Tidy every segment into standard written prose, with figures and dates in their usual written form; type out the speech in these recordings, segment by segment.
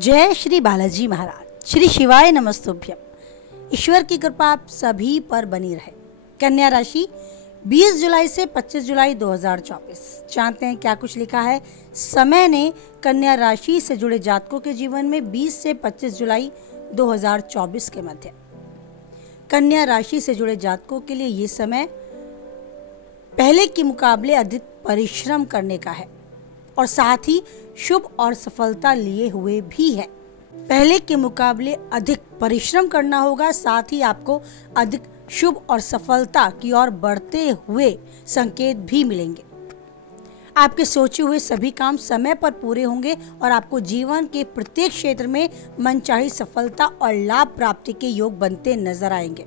जय श्री बालाजी महाराज। श्री शिवाय नमस्तुभ्यम। ईश्वर की कृपा आप सभी पर बनी रहे। कन्या राशि 20 जुलाई से 25 जुलाई 2024। जानते हैं क्या कुछ लिखा है समय ने कन्या राशि से जुड़े जातकों के जीवन में 20 से 25 जुलाई 2024 के मध्य। कन्या राशि से जुड़े जातकों के लिए ये समय पहले के मुकाबले अधिक परिश्रम करने का है और साथ ही शुभ और सफलता लिए हुए भी है। पहले के मुकाबले अधिक परिश्रम करना होगा, साथ ही आपको अधिक शुभ और सफलता की ओर बढ़ते हुए संकेत भी मिलेंगे। आपके सोचे हुए सभी काम समय पर पूरे होंगे और आपको जीवन के प्रत्येक क्षेत्र में मनचाही सफलता और लाभ प्राप्ति के योग बनते नजर आएंगे।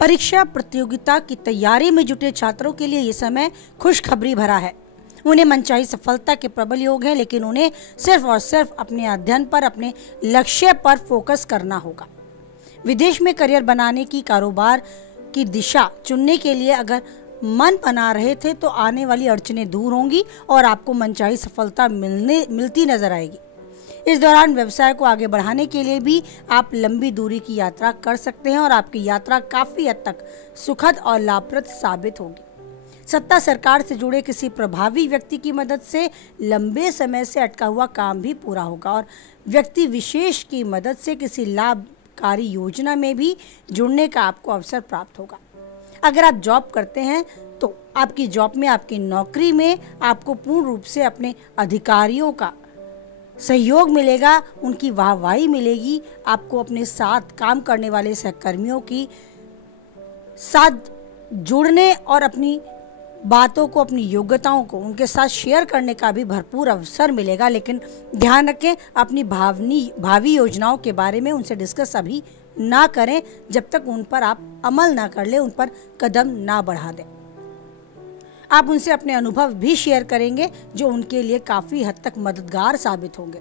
परीक्षा प्रतियोगिता की तैयारी में जुटे छात्रों के लिए ये समय खुशखबरी भरा है। उन्हें मनचाही सफलता के प्रबल योग है, लेकिन उन्हें सिर्फ और सिर्फ अपने अध्ययन पर, अपने लक्ष्य पर फोकस करना होगा। विदेश में करियर बनाने की, कारोबार की दिशा चुनने के लिए अगर मन बना रहे थे तो आने वाली अड़चनें दूर होंगी और आपको मनचाही सफलता मिलती नजर आएगी। इस दौरान व्यवसाय को आगे बढ़ाने के लिए भी आप लंबी दूरी की यात्रा कर सकते हैं और आपकी यात्रा काफी हद तक सुखद और लाभप्रद साबित होगी। सत्ता सरकार से जुड़े किसी प्रभावी व्यक्ति की मदद से लंबे समय से अटका हुआ काम भी पूरा होगा और व्यक्ति विशेष की मदद से किसी लाभकारी योजना में भी जुड़ने का आपको अवसर प्राप्त होगा। अगर आप जॉब करते हैं तो आपकी जॉब में, आपकी नौकरी में आपको पूर्ण रूप से अपने अधिकारियों का सहयोग मिलेगा, उनकी वाहवाही मिलेगी। आपको अपने साथ काम करने वाले सहकर्मियों की साथ जुड़ने और अपनी बातों को, अपनी योग्यताओं को उनके साथ शेयर करने का भी भरपूर अवसर मिलेगा। लेकिन ध्यान रखें, अपनी भावी योजनाओं के बारे में उनसे डिस्कस अभी ना करें जब तक उन पर आप अमल ना कर ले, उन पर कदम ना बढ़ा दें। आप उनसे अपने अनुभव भी शेयर करेंगे जो उनके लिए काफ़ी हद तक मददगार साबित होंगे।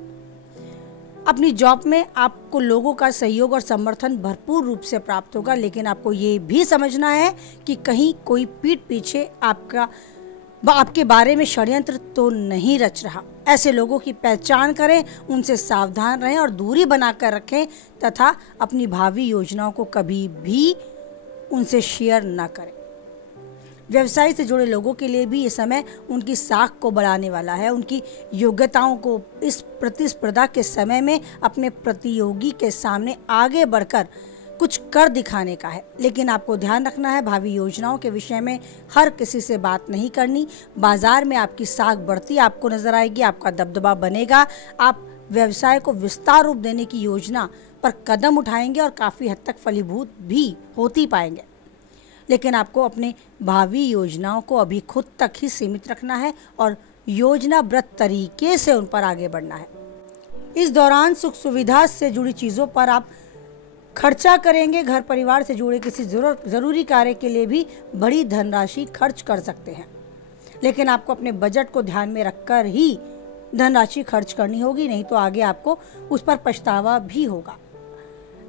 अपनी जॉब में आपको लोगों का सहयोग और समर्थन भरपूर रूप से प्राप्त होगा, लेकिन आपको ये भी समझना है कि कहीं कोई पीठ पीछे आपके बारे में षड्यंत्र तो नहीं रच रहा। ऐसे लोगों की पहचान करें, उनसे सावधान रहें और दूरी बनाकर रखें तथा अपनी भावी योजनाओं को कभी भी उनसे शेयर न करें। व्यवसाय से जुड़े लोगों के लिए भी ये समय उनकी साख को बढ़ाने वाला है। उनकी योग्यताओं को इस प्रतिस्पर्धा के समय में अपने प्रतियोगी के सामने आगे बढ़कर कुछ कर दिखाने का है। लेकिन आपको ध्यान रखना है, भावी योजनाओं के विषय में हर किसी से बात नहीं करनी। बाजार में आपकी साख बढ़ती आपको नजर आएगी, आपका दबदबा बनेगा। आप व्यवसाय को विस्तार रूप देने की योजना पर कदम उठाएंगे और काफ़ी हद तक फलीभूत भी होती पाएंगे। लेकिन आपको अपने भावी योजनाओं को अभी खुद तक ही सीमित रखना है और योजनाबद्ध तरीके से उन पर आगे बढ़ना है। इस दौरान सुख सुविधा से जुड़ी चीज़ों पर आप खर्चा करेंगे। घर परिवार से जुड़े किसी ज़रूरी कार्य के लिए भी बड़ी धनराशि खर्च कर सकते हैं, लेकिन आपको अपने बजट को ध्यान में रखकर ही धनराशि खर्च करनी होगी, नहीं तो आगे आपको उस पर पछतावा भी होगा।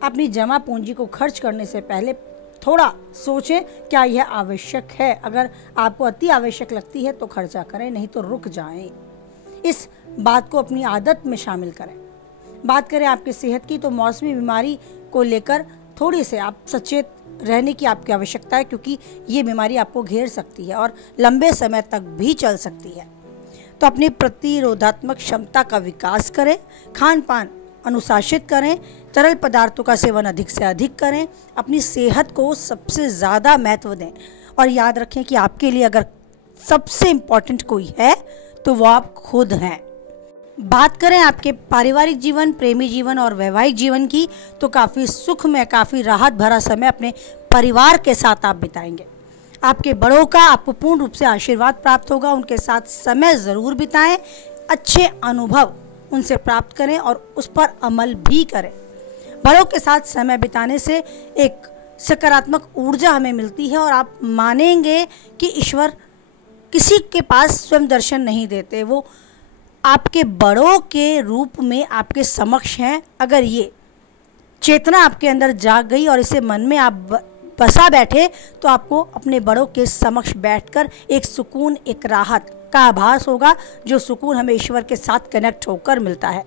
अपनी जमा पूंजी को खर्च करने से पहले थोड़ा सोचें, क्या यह आवश्यक है। अगर आपको अति आवश्यक लगती है तो खर्चा करें, नहीं तो रुक जाएं। इस बात को अपनी आदत में शामिल करें। बात करें आपकी सेहत की तो मौसमी बीमारी को लेकर थोड़ी से आप सचेत रहने की आपकी आवश्यकता है, क्योंकि ये बीमारी आपको घेर सकती है और लंबे समय तक भी चल सकती है। तो अपनी प्रतिरोधात्मक क्षमता का विकास करें, खान पान अनुशासित करें, तरल पदार्थों का सेवन अधिक से अधिक करें, अपनी सेहत को सबसे ज़्यादा महत्व दें और याद रखें कि आपके लिए अगर सबसे इम्पोर्टेंट कोई है तो वो आप खुद हैं। बात करें आपके पारिवारिक जीवन, प्रेमी जीवन और वैवाहिक जीवन की तो काफ़ी सुख में, काफ़ी राहत भरा समय अपने परिवार के साथ आप बिताएंगे। आपके बड़ों का आपको पूर्ण रूप से आशीर्वाद प्राप्त होगा। उनके साथ समय ज़रूर बिताएं, अच्छे अनुभव उनसे प्राप्त करें और उस पर अमल भी करें। बड़ों के साथ समय बिताने से एक सकारात्मक ऊर्जा हमें मिलती है और आप मानेंगे कि ईश्वर किसी के पास स्वयं दर्शन नहीं देते, वो आपके बड़ों के रूप में आपके समक्ष हैं। अगर ये चेतना आपके अंदर जाग गई और इसे मन में आप बसा बैठे तो आपको अपने बड़ों के समक्ष बैठकर एक सुकून, एक राहत का आभास होगा, जो सुकून हमें ईश्वर के साथ कनेक्ट होकर मिलता है।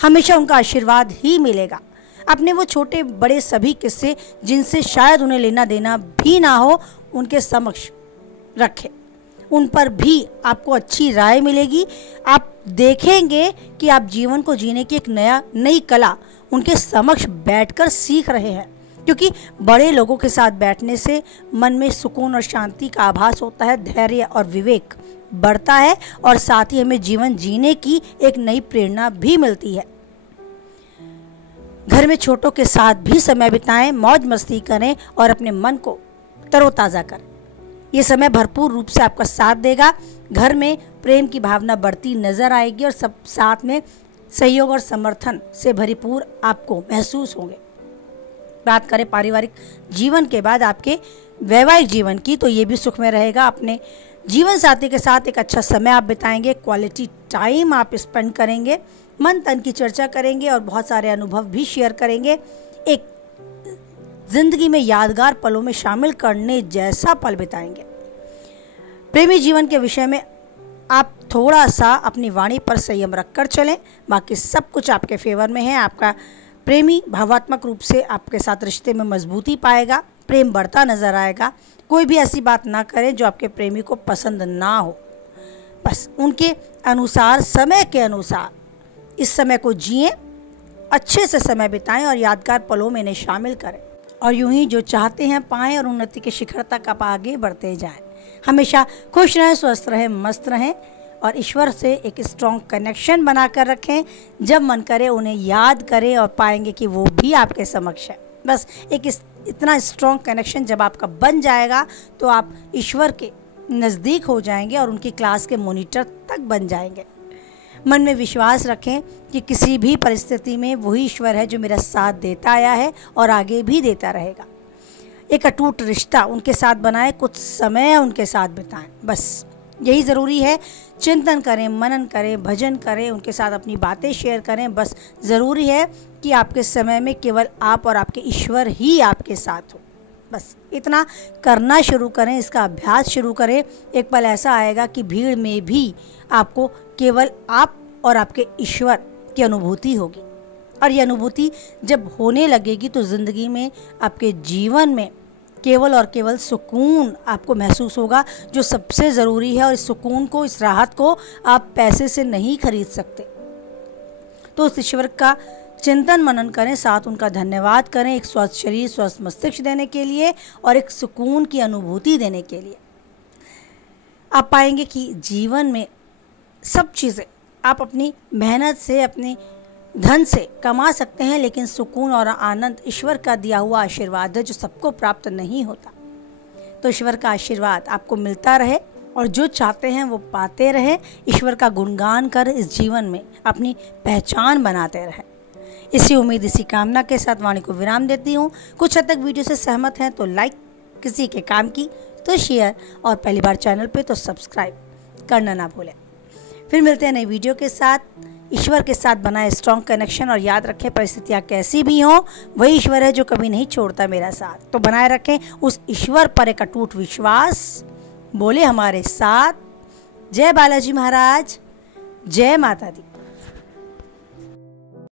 हमेशा उनका आशीर्वाद ही मिलेगा। अपने वो छोटे बड़े सभी किस्से जिनसे शायद उन्हें लेना देना भी ना हो, उनके समक्ष रखें। उन पर भी आपको अच्छी राय मिलेगी। आप देखेंगे कि आप जीवन को जीने की एक नई कला उनके समक्ष बैठकर सीख रहे हैं, क्योंकि बड़े लोगों के साथ बैठने से मन में सुकून और शांति का आभास होता है, धैर्य और विवेक बढ़ता है और साथ ही हमें जीवन जीने की एक नई प्रेरणा भी मिलती है। घर में छोटों के साथ भी समय बिताएं, मौज मस्ती करें और अपने मन को तरोताज़ा करें। ये समय भरपूर रूप से आपका साथ देगा। घर में प्रेम की भावना बढ़ती नजर आएगी और सब साथ में सहयोग और समर्थन से भरपूर आपको महसूस होंगे। बात करें पारिवारिक जीवन के बाद आपके वैवाहिक जीवन की, तो ये भी सुख में रहेगा। अपने जीवन साथी के साथ एक अच्छा समय आप बिताएंगे, क्वालिटी टाइम आप स्पेंड करेंगे, मन तन की चर्चा करेंगे और बहुत सारे अनुभव भी शेयर करेंगे। एक जिंदगी में यादगार पलों में शामिल करने जैसा पल बिताएंगे। प्रेमी जीवन के विषय में आप थोड़ा सा अपनी वाणी पर संयम रखकर चलें, बाकी सब कुछ आपके फेवर में है। आपका प्रेमी भावात्मक रूप से आपके साथ रिश्ते में मजबूती पाएगा, प्रेम बढ़ता नजर आएगा। कोई भी ऐसी बात ना करें जो आपके प्रेमी को पसंद ना हो। बस उनके अनुसार, समय के अनुसार इस समय को जिएं, अच्छे से समय बिताएं और यादगार पलों में इन्हें शामिल करें। और यूं ही जो चाहते हैं पाएं और उन्नति के शिखर तक आप आगे बढ़ते जाएं। हमेशा खुश रहें, स्वस्थ रहें, मस्त रहें और ईश्वर से एक स्ट्रॉन्ग कनेक्शन बनाकर रखें। जब मन करे उन्हें याद करें और पाएंगे कि वो भी आपके समक्ष है। बस एक इतना स्ट्रॉन्ग कनेक्शन जब आपका बन जाएगा तो आप ईश्वर के नज़दीक हो जाएंगे और उनकी क्लास के मॉनिटर तक बन जाएंगे। मन में विश्वास रखें कि किसी भी परिस्थिति में वही ईश्वर है जो मेरा साथ देता आया है और आगे भी देता रहेगा। एक अटूट रिश्ता उनके साथ बनाएं, कुछ समय उनके साथ बिताएं, बस यही ज़रूरी है। चिंतन करें, मनन करें, भजन करें, उनके साथ अपनी बातें शेयर करें। बस ज़रूरी है कि आपके समय में केवल आप और आपके ईश्वर ही आपके साथ हो। बस इतना करना शुरू करें, इसका अभ्यास शुरू करें। एक पल ऐसा आएगा कि भीड़ में भी आपको केवल आप और आपके ईश्वर की अनुभूति होगी और ये अनुभूति जब होने लगेगी तो ज़िंदगी में, आपके जीवन में केवल और केवल सुकून आपको महसूस होगा, जो सबसे ज़रूरी है। और इस सुकून को, इस राहत को आप पैसे से नहीं खरीद सकते। तो उस ईश्वर का चिंतन मनन करें, साथ उनका धन्यवाद करें एक स्वस्थ शरीर, स्वस्थ मस्तिष्क देने के लिए और एक सुकून की अनुभूति देने के लिए। आप पाएंगे कि जीवन में सब चीज़ें आप अपनी मेहनत से, अपनी धन से कमा सकते हैं, लेकिन सुकून और आनंद ईश्वर का दिया हुआ आशीर्वाद है जो सबको प्राप्त नहीं होता। तो ईश्वर का आशीर्वाद आपको मिलता रहे और जो चाहते हैं वो पाते रहे। ईश्वर का गुणगान कर इस जीवन में अपनी पहचान बनाते रहे। इसी उम्मीद, इसी कामना के साथ वाणी को विराम देती हूँ। कुछ हद तक वीडियो से सहमत हैं तो लाइक, किसी के काम की तो शेयर और पहली बार चैनल पे तो सब्सक्राइब करना ना भूलें। फिर मिलते हैं नई वीडियो के साथ। ईश्वर के साथ बनाए स्ट्रॉन्ग कनेक्शन और याद रखें परिस्थितियाँ कैसी भी हों, वही ईश्वर है जो कभी नहीं छोड़ता मेरा साथ। तो बनाए रखें उस ईश्वर पर एक अटूट विश्वास। बोले हमारे साथ, जय बालाजी महाराज, जय माता दी।